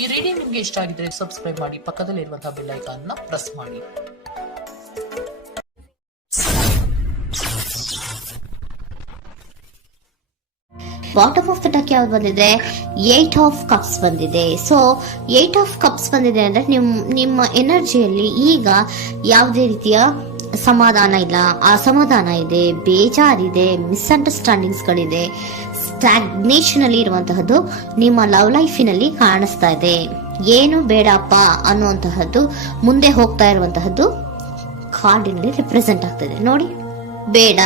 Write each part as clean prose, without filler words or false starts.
ಈ ರೀಡಿಂಗ್ ನಿಮ್ಗೆ ಇಷ್ಟ ಆಗಿದ್ರೆ ಸಬ್ಸ್ಕ್ರೈಬ್ ಮಾಡಿ, ಪಕ್ಕದಲ್ಲಿರುವಂತಹ ಬೆಲ್ ಐಕಾನ್ ನ ಪ್ರೆಸ್ ಮಾಡಿ. ಬಾಟಮ್ ಆಫ್ ದ ಡಕ್ ಯಾವ್ದು ಬಂದಿದೆ? 8 ಆಫ್ ಕಪ್ಸ್ ಬಂದಿದೆ. ಸೊ 8 ಆಫ್ ಕಪ್ಸ್ ಬಂದಿದೆ ಅಂದ್ರೆ ನಿಮ್ಮ ಎನರ್ಜಿಯಲ್ಲಿ ಈಗ ಯಾವುದೇ ರೀತಿಯ ಸಮಾಧಾನ ಇಲ್ಲ, ಅಸಮಾಧಾನ ಇದೆ, ಬೇಜಾರಿದೆ, ಮಿಸ್ಅಂಡರ್ಸ್ಟ್ಯಾಂಡಿಂಗ್ಸ್ ಗಳಿದೆ, ಸ್ಟಾಗ್ನೇಷನ್ ಅಲ್ಲಿ ಇರುವಂತಹದ್ದು ನಿಮ್ಮ ಲವ್ ಲೈಫಿನಲ್ಲಿ ಕಾಣಿಸ್ತಾ ಇದೆ. ಏನು ಬೇಡಪ್ಪ ಅನ್ನುವಂತಹದ್ದು ಮುಂದೆ ಹೋಗ್ತಾ ಇರುವಂತಹದ್ದು ಕಾರ್ಡಿನಲ್ಲಿ ರೆಪ್ರೆಸೆಂಟ್ ಆಗ್ತದೆ. ನೋಡಿ, ಬೇಡ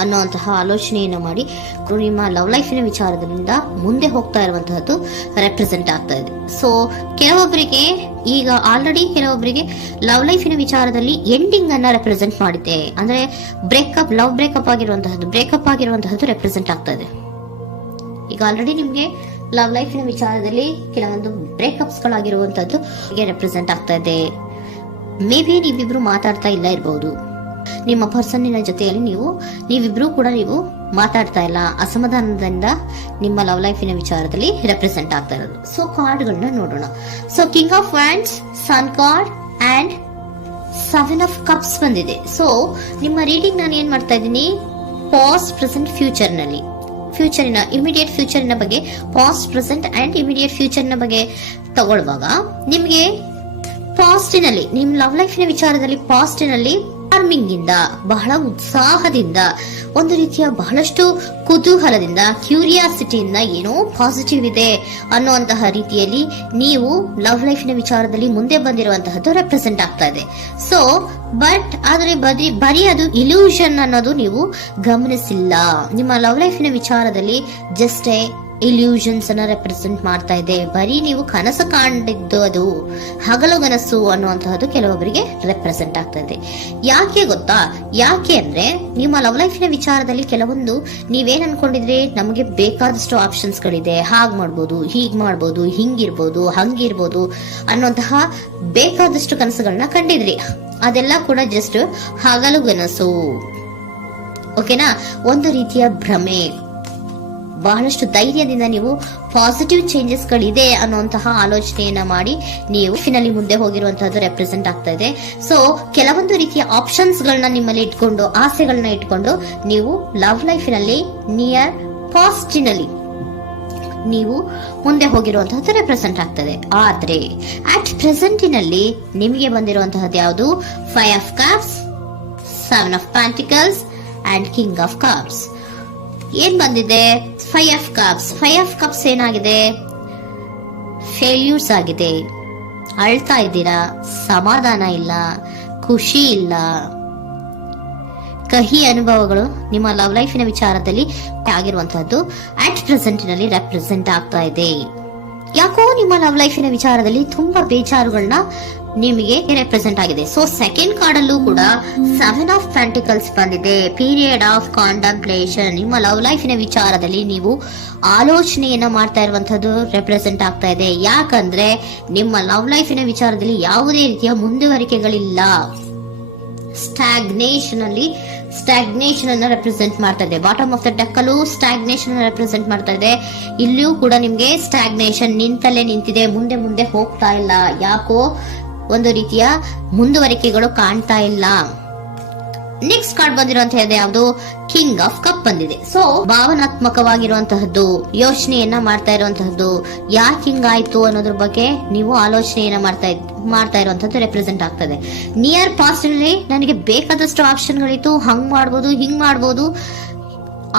ಅನ್ನುವಂತಹ ಆಲೋಚನೆಯನ್ನು ಮಾಡಿ ನಿಮ್ಮ ಲವ್ ಲೈಫಿನ ವಿಚಾರದಿಂದ ಮುಂದೆ ಹೋಗ್ತಾ ಇರುವಂತಹದ್ದು ರೆಪ್ರೆಸೆಂಟ್ ಆಗ್ತಾ ಇದೆ. ಸೊ ಕೆಲವೊಬ್ಬರಿಗೆ ಈಗ ಆಲ್ರೆಡಿ ಕೆಲವೊಬ್ಬರಿಗೆ ಲವ್ ಲೈಫಿನ ವಿಚಾರದಲ್ಲಿ ಎಂಡಿಂಗ್ ಅನ್ನ ರೆಪ್ರೆಸೆಂಟ್ ಮಾಡಿದೆ. ಅಂದ್ರೆ ಲವ್ ಬ್ರೇಕಪ್ ಆಗಿರುವಂತಹದ್ದು ರೆಪ್ರೆಸೆಂಟ್ ಆಗ್ತಾ ಇದೆ. ಈಗ ಆಲ್ರೆಡಿ ನಿಮ್ಗೆ ಲವ್ ಲೈಫಿನ ವಿಚಾರದಲ್ಲಿ ಕೆಲವೊಂದು ಬ್ರೇಕಪ್ಸ್ ಗಳಾಗಿರುವಂತಹದ್ದು ರೆಪ್ರೆಸೆಂಟ್ ಆಗ್ತಾ ಇದೆ. ಮೇ ಬಿ ನೀವಿಬ್ರು ಮಾತಾಡ್ತಾ ಇಲ್ಲ ಇರಬಹುದು, ನಿಮ್ಮ ಪರ್ಸನ್ನಿನ ಜೊತೆಯಲ್ಲಿ ನೀವಿಬ್ರು ಕೂಡ ಮಾತಾಡ್ತಾ ಇಲ್ಲ, ಅಸಮಾಧಾನದಿಂದ ನಿಮ್ಮ ಲವ್ ಲೈಫಿನ ವಿಚಾರದಲ್ಲಿ ರೆಪ್ರೆಸೆಂಟ್ ಆಗ್ತಾ ಇರೋದು. ಸೊ ಕಾರ್ಡ್ಗಳನ್ನ ನೋಡೋಣ. So king of wands, sun card and 7 of cups ಬಂದಿದೆ. ಸೊ ನಿಮ್ಮ ರೀಡಿಂಗ್ ನಾನು ಏನ್ ಮಾಡ್ತಾ ಇದ್ದೀನಿ, ಪಾಸ್ಟ್, ಪ್ರೆಸೆಂಟ್, ಫ್ಯೂಚರಿನ ಇಮಿಡಿಯೇಟ್ ಫ್ಯೂಚರಿನ ಬಗ್ಗೆ, ಪಾಸ್ಟ್, ಪ್ರೆಸೆಂಟ್ ಅಂಡ್ ಇಮಿಡಿಯೇಟ್ ಫ್ಯೂಚರ್ನ ಬಗ್ಗೆ ತಗೊಳ್ಳುವಾಗ ನಿಮ್ಗೆ ಪಾಸ್ಟಿನಲ್ಲಿ ನಿಮ್ ಲವ್ ಲೈಫಿನ ವಿಚಾರದಲ್ಲಿ ಪಾಸ್ಟಿನಲ್ಲಿ ಚಾರ್ಮಿಂಗ್ ಇಂದ, ಬಹಳ ಉತ್ಸಾಹದಿಂದ, ಒಂದು ರೀತಿಯ ಬಹಳಷ್ಟು ಕುತೂಹಲದಿಂದ, ಕ್ಯೂರಿಯಾಸಿಟಿಯಿಂದ ಏನೋ ಪಾಸಿಟಿವ್ ಇದೆ ಅನ್ನುವಂತಹ ರೀತಿಯಲ್ಲಿ ನೀವು ಲವ್ ಲೈಫಿನ ವಿಚಾರದಲ್ಲಿ ಮುಂದೆ ಬಂದಿರುವಂತಹದ್ದು ರೆಪ್ರೆಸೆಂಟ್ ಆಗ್ತಾ ಇದೆ. ಸೊ ಆದರೆ ಬರೀ ಅದು ಇಲ್ಯೂಷನ್ ಅನ್ನೋದು ನೀವು ಗಮನಿಸಿಲ್ಲ. ನಿಮ್ಮ ಲವ್ ಲೈಫಿನ ವಿಚಾರದಲ್ಲಿ ಜಸ್ಟ್ ಇಲ್ಯೂಷನ್ಸ್ ಅನ್ನ ರೆಪ್ರೆಸೆಂಟ್ ಮಾಡ್ತಾ ಇದೆ. ಬರೀ ನೀವು ಕನಸು ಕಾಣಿದ್ದು ಅದು ಹಗಲುಗನಸು ಅನ್ನುವಂತಹದ್ದು ಕೆಲವೊಬ್ಬರಿಗೆ ರೆಪ್ರೆಸೆಂಟ್ ಆಗ್ತಾ ಇದೆ. ಯಾಕೆ ಗೊತ್ತಾ? ಯಾಕೆ ಅಂದ್ರೆ ನಿಮ್ಮ ಲವ್ ಲೈಫಿನ ವಿಚಾರದಲ್ಲಿ ಕೆಲವೊಂದು ನೀವೇನ್ ಅನ್ಕೊಂಡಿದ್ರೆ ನಮಗೆ ಬೇಕಾದಷ್ಟು ಆಪ್ಷನ್ಸ್ ಗಳಿದೆ, ಹಾಗ್ ಮಾಡ್ಬೋದು, ಹೀಗ್ ಮಾಡ್ಬೋದು, ಹಿಂಗಿರ್ಬೋದು, ಹಂಗಿರ್ಬೋದು ಅನ್ನುವಂತಹ ಬೇಕಾದಷ್ಟು ಕನಸುಗಳನ್ನ ಕಂಡಿದ್ರಿ. ಅದೆಲ್ಲ ಕೂಡ ಜಸ್ಟ್ ಹಗಲುಗನಸು. ಓಕೆನಾ? ಒಂದು ರೀತಿಯ ಭ್ರಮೆ. ಬಹಳಷ್ಟು ಧೈರ್ಯದಿಂದ ನೀವು ಪಾಸಿಟಿವ್ ಚೇಂಜಸ್ ಗಳಿದೆ ಅನ್ನುವಂತಹ ಆಲೋಚನೆಯನ್ನ ಮಾಡಿ ನೀವು ಫಿನಲ್ಲಿ ಮುಂದೆ ಹೋಗಿರುವಂತಹದ್ದು ರೆಪ್ರೆಸೆಂಟ್ ಆಗ್ತಾ ಇದೆ. ಸೊ ಕೆಲವೊಂದು ರೀತಿಯ ಆಪ್ಷನ್ಸ್ ಗಳನ್ನ ನಿಮ್ಮಲ್ಲಿ ಇಟ್ಕೊಂಡು, ಆಸೆಗಳನ್ನ ಇಟ್ಕೊಂಡು ನೀವು ಲವ್ ಲೈಫಿನಲ್ಲಿ ನಿಯರ್ ಪಾಸ್ಟಿನಲ್ಲಿ ನೀವು ಮುಂದೆ ಹೋಗಿರುವಂತಹದ್ದು ರೆಪ್ರೆಸೆಂಟ್ ಆಗ್ತದೆ. ಆದ್ರೆ ಅಟ್ ಪ್ರೆಸೆಂಟಿನಲ್ಲಿ ನಿಮಗೆ ಬಂದಿರುವಂತಹದ್ದು ಯಾವುದು? 5 of cups, 7 of pentacles and king of cups. ಏನ್ ಬಂದಿದೆ? 5 ಆಫ್ ಕಪ್ಸ್. 5 ಆಫ್ ಕಪ್ಸ್ ಏನಾಗಿದೆ? ಫೇಲ್ಯೂರ್ಸ್ ಆಗಿದೆ. ಅಳ್ತಾ ಇದ್ದೀರಾ, ಸಮಾಧಾನ ಇಲ್ಲ, ಖುಷಿ ಇಲ್ಲ, ಕಹಿ ಅನುಭವಗಳು ನಿಮ್ಮ ಲವ್ ಲೈಫಿನ ವಿಚಾರದಲ್ಲಿ ಆಗಿರುವಂತಹದ್ದು ಅಟ್ ಪ್ರೆಸೆಂಟಿನಲ್ಲಿ ರೆಪ್ರೆಸೆಂಟ್ ಆಗ್ತಾ ಇದೆ. ಯಾಕೋ ನಿಮ್ಮ ಲವ್ ಲೈಫಿನ ವಿಚಾರದಲ್ಲಿ ತುಂಬಾ ಬೇಜಾರುಗಳನ್ನ ನಿಮಗೆ ರೆಪ್ರೆಸೆಂಟ್ ಆಗಿದೆ. ಸೊ ಸೆಕೆಂಡ್ ಕಾರ್ಡ್ ಅಲ್ಲೂ ಕೂಡ 7 ಆಫ್ ಪ್ಯಾಂಟಿಕಲ್ಸ್ ಬಂದಿದೆ. Period of contemplation. ನಿಮ್ಮ ಲವ್ ಲೈಫಿನ ವಿಚಾರದಲ್ಲಿ ನೀವು ಆಲೋಚನೆಯನ್ನ ಮಾಡ್ತಾ ಇರುವಂತದ್ದು ರೆಪ್ರೆಸೆಂಟ್ ಆಗ್ತಾ ಇದೆ. ಯಾಕಂದ್ರೆ ನಿಮ್ಮ ಲವ್ ಲೈಫಿನ ವಿಚಾರದಲ್ಲಿ ಯಾವುದೇ ರೀತಿಯ ಮುಂದುವರಿಕೆಗಳಿಲ್ಲ. ಸ್ಟಾಗ್ನೇಷನ್ ಅನ್ನ ರೆಪ್ರೆಸೆಂಟ್ ಮಾಡ್ತಾ ಇದೆ. ಬಾಟಮ್ ಆಫ್ ದ ಡೆಕ್ ಅಲ್ಲೂ ಸ್ಟಾಗ್ನೇಷನ್ ಅನ್ನ ರೆಪ್ರೆಸೆಂಟ್ ಮಾಡ್ತಾ ಇದೆ. ಇಲ್ಲಿಯೂ ಕೂಡ ನಿಮ್ಗೆ ಸ್ಟಾಗ್ನೇಷನ್, ನಿಂತಲ್ಲೇ ನಿಂತಿದೆ, ಮುಂದೆ ಹೋಗ್ತಾ ಇಲ್ಲ. ಯಾಕೋ ಒಂದು ರೀತಿಯ ಮುಂದುವರಿಕೆಗಳು ಕಾಣ್ತಾ ಇಲ್ಲ. ನೆಕ್ಸ್ಟ್ ಕಾರ್ಡ್ ಬಂದಿರುವಂತಹದ್ದು ಯಾವುದು? ಕಿಂಗ್ ಆಫ್ ಕಪ್ ಬಂದಿದೆ. ಸೊ ಭಾವನಾತ್ಮಕವಾಗಿರುವಂತಹದ್ದು, ಯೋಚನೆಯನ್ನ ಮಾಡ್ತಾ ಇರುವಂತಹದ್ದು, ಯಾಕೆ ಹಿಂಗಾಯ್ತು ಅನ್ನೋದ್ರ ಬಗ್ಗೆ ನೀವು ಆಲೋಚನೆಯನ್ನ ಮಾಡ್ತಾ ಇರುವಂತದ್ದು ರೆಪ್ರೆಸೆಂಟ್ ಆಗ್ತದೆ. ನಿಯರ್ ಪಾಸ್ಟ್ ನಲ್ಲಿ ನನಗೆ ಬೇಕಾದಷ್ಟು ಆಪ್ಷನ್ ಗಳಿತ್ತು, ಹಂಗ್ ಮಾಡ್ಬೋದು, ಹಿಂಗ್ ಮಾಡ್ಬೋದು,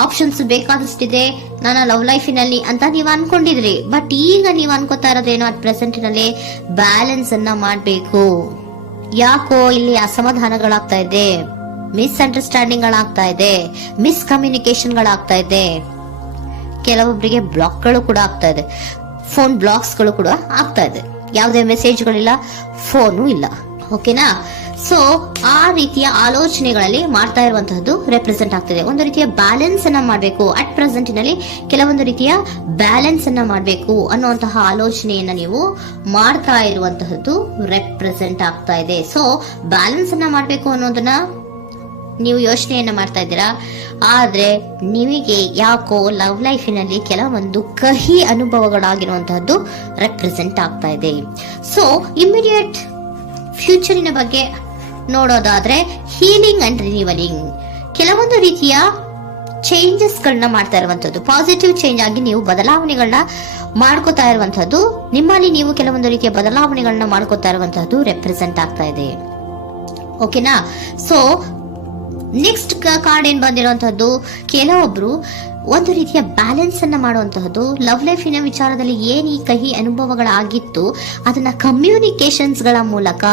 ಆಪ್ಷನ್ಸ್ ಬೇಕಾದಷ್ಟಿದೆ ನನ್ನ ಲವ್ ಲೈಫಿನಲ್ಲಿ ಅಂತ ನೀವು ಅನ್ಕೊಂಡಿದ್ರಿ. ಬಟ್ ಈಗ ನೀವು ಅನ್ಕೋತಾ ಇರೋದೇನೋ ಅಟ್ ಪ್ರೆಸೆಂಟಿನಲ್ಲಿ ಬ್ಯಾಲೆನ್ಸ್ ಅನ್ನ ಮಾಡ್ಬೇಕು. ಯಾಕೋ ಇಲ್ಲಿ ಅಸಮಾಧಾನಗಳಾಗ್ತಾ ಇದೆ, ಮಿಸ್ಅಂಡರ್ಸ್ಟ್ಯಾಂಡಿಂಗ್ ಗಳಾಗ್ತಾ ಇದೆ, ಮಿಸ್ಕಮ್ಯುನಿಕೇಶನ್ ಗಳಾಗ್ತಾ ಇದೆ. ಕೆಲವೊಬ್ಬರಿಗೆ ಬ್ಲಾಕ್ ಗಳು ಕೂಡ ಆಗ್ತಾ ಇದೆ, ಫೋನ್ ಬ್ಲಾಕ್ಸ್ ಗಳು ಕೂಡ ಆಗ್ತಾ ಇದೆ. ಯಾವುದೇ ಮೆಸೇಜ್ಗಳಿಲ್ಲ, ಫೋನು ಇಲ್ಲ. ಓಕೆನಾ? ಸೊ ಆ ರೀತಿಯ ಆಲೋಚನೆಗಳಲ್ಲಿ ಮಾಡ್ತಾ ಇರುವಂತಹದ್ದು ರೆಪ್ರೆಸೆಂಟ್ ಆಗ್ತದೆ. ಒಂದು ರೀತಿಯ ಬ್ಯಾಲೆನ್ಸ್ ಅನ್ನ ಮಾಡಬೇಕು. ಅಟ್ ಪ್ರೆಸೆಂಟಿನಲ್ಲಿ ಕೆಲವೊಂದು ರೀತಿಯ ಬ್ಯಾಲೆನ್ಸ್ ಅನ್ನ ಮಾಡಬೇಕು ಅನ್ನುವಂತಹ ಆಲೋಚನೆಯನ್ನ ನೀವು ಮಾಡ್ತಾ ಇರುವಂತಹದ್ದು ರೆಪ್ರೆಸೆಂಟ್ ಆಗ್ತಾ ಇದೆ. ಸೊ ಬ್ಯಾಲೆನ್ಸ್ ಅನ್ನ ಮಾಡಬೇಕು ಅನ್ನೋದನ್ನ ನೀವು ಯೋಚನೆಯನ್ನ ಮಾಡ್ತಾ ಇದ್ದೀರಾ. ಆದ್ರೆ ನಿಮಗೆ ಯಾಕೋ ಲವ್ ಲೈಫಿನಲ್ಲಿ ಕೆಲವೊಂದು ಕಹಿ ಅನುಭವಗಳಾಗಿರುವಂತಹದ್ದು ರೆಪ್ರೆಸೆಂಟ್ ಆಗ್ತಾ ಇದೆ. ಸೊ ಇಮಿಡಿಯೇಟ್ ಫ್ಯೂಚರಿನ ಬಗ್ಗೆ ನೋಡೋದಾದ್ರೆ ಹೀಲಿಂಗ್ ಅಂಡ್ ರಿನಿವಲಿಂಗ್, ಕೆಲವೊಂದು ರೀತಿಯ ಚೇಂಜಸ್ ಗಳನ್ನ ಮಾಡ್ತಾ ಇರುವಂತದ್ದು, ಪಾಸಿಟಿವ್ ಚೇಂಜ್ ಆಗಿ ನೀವು ಬದಲಾವಣೆಗಳನ್ನ ಮಾಡ್ಕೋತಾ ಇರುವಂತದ್ದು, ನಿಮ್ಮಲ್ಲಿ ನೀವು ಕೆಲವೊಂದು ರೀತಿಯ ಬದಲಾವಣೆಗಳನ್ನ ಮಾಡ್ಕೋತಾ ಇರುವಂತದ್ದು ರೆಪ್ರೆಸೆಂಟ್ ಆಗ್ತಾ ಇದೆ. ಓಕೆನಾ? ಸೊ ನೆಕ್ಸ್ಟ್ ಕಾರ್ಡ್ ಏನ್ ಬಂದಿರುವಂತದ್ದು, ಕೆಲವೊಬ್ರು ಒಂದು ರೀತಿಯ ಬ್ಯಾಲೆನ್ಸ್ ಅನ್ನ ಮಾಡುವಂತಹದ್ದು, ಲವ್ ಲೈಫಿನ ವಿಚಾರದಲ್ಲಿ ಏನ್ ಈ ಕಹಿ ಅನುಭವಗಳಾಗಿತ್ತು ಅದನ್ನ ಕಮ್ಯುನಿಕೇಶನ್ಸ್ ಗಳ ಮೂಲಕ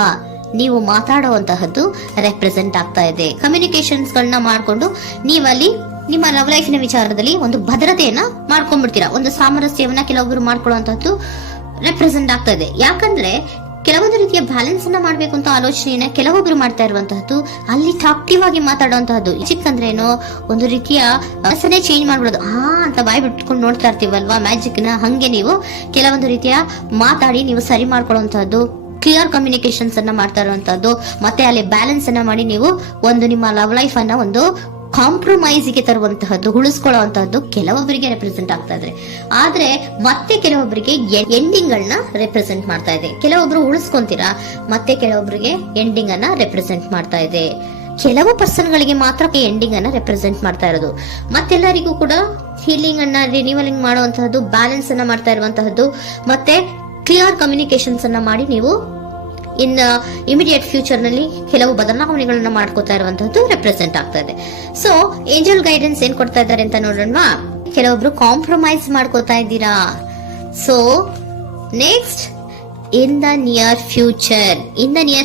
ನೀವು ಮಾತಾಡುವಂತಹದ್ದು ರೆಪ್ರೆಸೆಂಟ್ ಆಗ್ತಾ ಇದೆ. ಕಮ್ಯುನಿಕೇಶನ್ಸ್ ಗಳನ್ನ ಮಾಡ್ಕೊಂಡು ನೀವಲ್ಲಿ ನಿಮ್ಮ ಲವ್ ಲೈಫಿನ ವಿಚಾರದಲ್ಲಿ ಒಂದು ಭದ್ರತೆಯನ್ನ ಮಾಡ್ಕೊಂಡ್ಬಿಡ್ತೀರಾ, ಒಂದು ಸಾಮರಸ್ಯವನ್ನ ಕೆಲವೊಬ್ರು ಮಾಡ್ಕೊಳ್ಳುವಂತಹದ್ದು ರೆಪ್ರೆಸೆಂಟ್ ಆಗ್ತಾ ಇದೆ. ಯಾಕಂದ್ರೆ ಕೆಲವೊಂದು ರೀತಿಯ ಬ್ಯಾಲೆನ್ಸ್ ಅನ್ನ ಮಾಡ್ಬೇಕು ಅಂತ ಆಲೋಚನೆಯನ್ನ ಕೆಲವೊಬ್ರು ಮಾಡ್ತಾ ಇರುವಂತಹದ್ದು, ಅಲ್ಲಿ ಟಾಕ್ಟಿವ್ ಆಗಿ ಮಾತಾಡುವಂತಹದ್ದು. ಚಿಕ್ಕಂದ್ರೇನೋ ಒಂದು ರೀತಿಯ ಮನಸ್ಸನ್ನೇ ಚೇಂಜ್ ಮಾಡ್ಬಿಡೋದು, ಅಂತ ಬಾಯ್ ಬಿಟ್ಕೊಂಡು ನೋಡ್ತಾ ಇರ್ತೀವಲ್ವಾ ಮ್ಯಾಜಿಕ್ ನ, ಹಂಗೆ ನೀವು ಕೆಲವೊಂದು ರೀತಿಯ ಮಾತಾಡಿ ನೀವು ಸರಿ ಮಾಡ್ಕೊಳ್ಳುವಂತಹದ್ದು, ಕ್ಲಿಯರ್ ಕಮ್ಯುನಿಕೇಶನ್ಸ್ ಅನ್ನ ಮಾಡ್ತಾ ಇರುವಂತಹದ್ದು, ಮತ್ತೆ ಅಲ್ಲಿ ಬ್ಯಾಲೆನ್ಸ್ ಅನ್ನ ಮಾಡಿ ನೀವು ಒಂದು ನಿಮ್ಮ ಲವ್ ಲೈಫ್ ಅನ್ನ ಒಂದು ಕಾಂಪ್ರಮೈಸ್ ಗೆ ತರುವಂತಹದ್ದು, ಉಳಿಸ್ಕೊಳ್ಳುವಂತಹದ್ದು ಕೆಲವೊಬ್ಬರಿಗೆ ರೆಪ್ರೆಸೆಂಟ್ ಆಗ್ತಾ ಇದೆ. ಆದ್ರೆ ಮತ್ತೆ ಕೆಲವೊಬ್ಬರಿಗೆ ಎಂಡಿಂಗ್ ಗಳನ್ನ ರೆಪ್ರೆಸೆಂಟ್ ಮಾಡ್ತಾ ಇದೆ. ಕೆಲವೊಬ್ರು ಉಳಿಸ್ಕೊಂತೀರಾ, ಮತ್ತೆ ಕೆಲವೊಬ್ಬರಿಗೆ ಎಂಡಿಂಗ್ ಅನ್ನ ರೆಪ್ರೆಸೆಂಟ್ ಮಾಡ್ತಾ ಇದೆ. ಕೆಲವು ಪರ್ಸನ್ ಗಳಿಗೆ ಮಾತ್ರ ಎಂಡಿಂಗ್ ಅನ್ನ ರೆಪ್ರೆಸೆಂಟ್ ಮಾಡ್ತಾ ಇರೋದು, ಮತ್ತೆಲ್ಲರಿಗೂ ಕೂಡ ಹೀಲಿಂಗ್ ಅನ್ನ ರಿನಿವಲಿಂಗ್ ಮಾಡುವಂತಹದ್ದು, ಬ್ಯಾಲೆನ್ಸ್ ಅನ್ನ ಮಾಡ್ತಾ ಇರುವಂತಹದ್ದು, ಮತ್ತೆ ಕ್ಲಿಯರ್ ಕಮ್ಯುನಿಕೇಶನ್ಸ್ ಅನ್ನ ಮಾಡಿ ನೀವು ಇನ್ ಇಮಿಡಿಯೇಟ್ ಫ್ಯೂಚರ್ ನಲ್ಲಿ ಕೆಲವು ಬದಲಾವಣೆಗಳನ್ನ ಮಾಡ್ಕೋತಾ ಇರುವಂತಹದ್ದು ರೆಪ್ರೆಸೆಂಟ್ ಆಗ್ತಾ ಇದೆ. ಸೊ ಏಂಜಲ್ ಗೈಡೆನ್ಸ್ ಏನ್ ಕೊಡ್ತಾ ಇದ್ದಾರೆ ಅಂತ ನೋಡೋಣ. ಕೆಲವೊಬ್ರು ಕಾಂಪ್ರಮೈಸ್ ಮಾಡ್ಕೋತಾ ಇದ್ದೀರಾ. So next in the near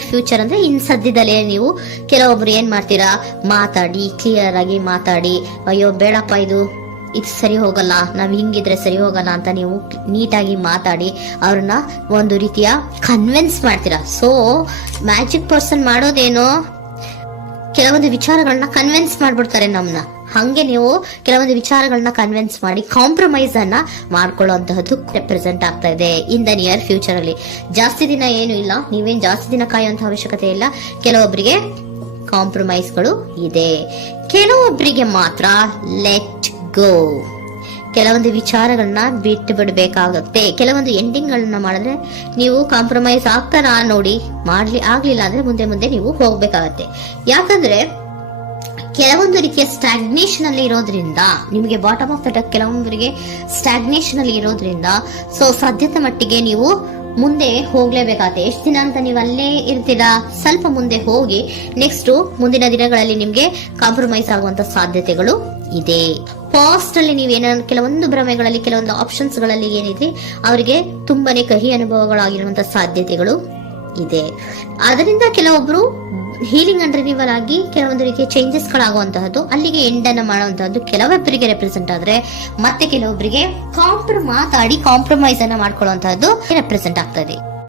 future ಅಂದ್ರೆ ಇನ್ ಸದ್ಯದಲ್ಲೇ ನೀವು ಕೆಲವೊಬ್ರು ಏನ್ ಮಾಡ್ತೀರಾ, ಮಾತಾಡಿ ಕ್ಲಿಯರ್ ಆಗಿ ಮಾತಾಡಿ, ಅಯ್ಯೋ ಬೇಡಪ್ಪ ಇದು ಸರಿ ಹೋಗಲ್ಲ, ನಾವ್ ಹಿಂಗಿದ್ರೆ ಸರಿ ಹೋಗಲ್ಲ ಅಂತ ನೀವು ನೀಟಾಗಿ ಮಾತಾಡಿ ಅವ್ರನ್ನ ಒಂದು ರೀತಿಯ ಕನ್ವಿನ್ಸ್ ಮಾಡ್ತೀರಾ. ಸೊ ಮ್ಯಾಜಿಕ್ ಪರ್ಸನ್ ಮಾಡೋದೇನೋ ಕೆಲವೊಂದು ವಿಚಾರಗಳನ್ನ ಕನ್ವಿನ್ಸ್ ಮಾಡ್ಬಿಡ್ತಾರೆ ನಮ್ನ, ಹಂಗೆ ನೀವು ಕೆಲವೊಂದು ವಿಚಾರಗಳನ್ನ ಕನ್ವಿನ್ಸ್ ಮಾಡಿ ಕಾಂಪ್ರಮೈಸ್ ಅನ್ನ ಮಾಡ್ಕೊಳ್ಳುವಂತಹದ್ದು ರೆಪ್ರೆಸೆಂಟ್ ಆಗ್ತಾ ಇದೆ ಇನ್ ದ ನಿಯರ್ ಫ್ಯೂಚರ್ ಅಲ್ಲಿ. ಜಾಸ್ತಿ ದಿನ ಏನು ಇಲ್ಲ, ನೀವೇನ್ ಜಾಸ್ತಿ ದಿನ ಕಾಯುವಂತ ಅವಶ್ಯಕತೆ ಇಲ್ಲ. ಕೆಲವೊಬ್ಬರಿಗೆ ಕಾಂಪ್ರಮೈಸ್ಗಳು ಇದೆ, ಕೆಲವೊಬ್ಬರಿಗೆ ಮಾತ್ರ ಲೆಟ್ ಗೋ, ಕೆಲವೊಂದು ವಿಚಾರಗಳನ್ನ ಬಿಟ್ಟು ಬಿಡಬೇಕಾಗುತ್ತೆ. ಕೆಲವೊಂದು ಎಂಡಿಂಗ್ ಗಳನ್ನ ಮಾಡಿದ್ರೆ ನೀವು ಕಾಂಪ್ರಮೈಸ್ ಆಗ್ತಾರಾ ನೋಡಿ, ಆಗ್ಲಿಲ್ಲ ಅಂದ್ರೆ ಮುಂದೆ ನೀವು ಹೋಗ್ಬೇಕಾಗತ್ತೆ. ಯಾಕಂದ್ರೆ ಕೆಲವೊಂದು ರೀತಿಯ ಸ್ಟಾಗ್ನೇಷನ್ ಅಲ್ಲಿ ಇರೋದ್ರಿಂದ, ನಿಮಗೆ ಬಾಟಮ್ ಆಫ್ ದ ಡೆಕ್ ಕೆಲವೊಬ್ಬರಿಗೆ ಸ್ಟಾಗ್ನೇಷನ್ ಅಲ್ಲಿ ಇರೋದ್ರಿಂದ, ಸೊ ಸದ್ಯದ ಮಟ್ಟಿಗೆ ನೀವು ಮುಂದೆ ಹೋಗ್ಲೇಬೇಕಾಗತ್ತೆ. ಎಷ್ಟು ದಿನ ಅಂತ ನೀವು ಅಲ್ಲೇ ಇರ್ತೀರಾ, ಸ್ವಲ್ಪ ಮುಂದೆ ಹೋಗಿ ನೆಕ್ಸ್ಟ್ ಮುಂದಿನ ದಿನಗಳಲ್ಲಿ ನಿಮ್ಗೆ ಕಾಂಪ್ರಮೈಸ್ ಆಗುವಂತ ಸಾಧ್ಯತೆಗಳು ಇದೆ. ಪಾಸ್ಟ್ ಅಲ್ಲಿ ನೀವೇನಾದ್ರು ಕೆಲವೊಂದು ಭ್ರಮೆಗಳಲ್ಲಿ, ಕೆಲವೊಂದು ಆಪ್ಷನ್ಸ್ ಗಳಲ್ಲಿ ಏನಿದೆ ಅವರಿಗೆ ತುಂಬಾನೇ ಕಹಿ ಅನುಭವಗಳಾಗಿರುವಂತಹ ಸಾಧ್ಯತೆಗಳು ಇದೆ. ಅದರಿಂದ ಕೆಲವೊಬ್ರು ಹೀಲಿಂಗ್ ಅಂಡ್ ರಿನಿವಲ್ ಆಗಿ ಕೆಲವೊಂದು ರೀತಿಯ ಚೇಂಜಸ್ ಗಳಾಗುವಂತಹದ್ದು, ಅಲ್ಲಿಗೆ ಎಂಡ್ ಅನ್ನ ಮಾಡುವಂತಹದ್ದು ಕೆಲವೊಬ್ಬರಿಗೆ ರೆಪ್ರೆಸೆಂಟ್ ಆದ್ರೆ, ಮತ್ತೆ ಕೆಲವೊಬ್ಬರಿಗೆ ಮಾತಾಡಿ ಕಾಂಪ್ರಮೈಸ್ ಅನ್ನ ಮಾಡ್ಕೊಳ್ಳುವಂತಹದ್ದು ರೆಪ್ರೆಸೆಂಟ್ ಆಗ್ತದೆ.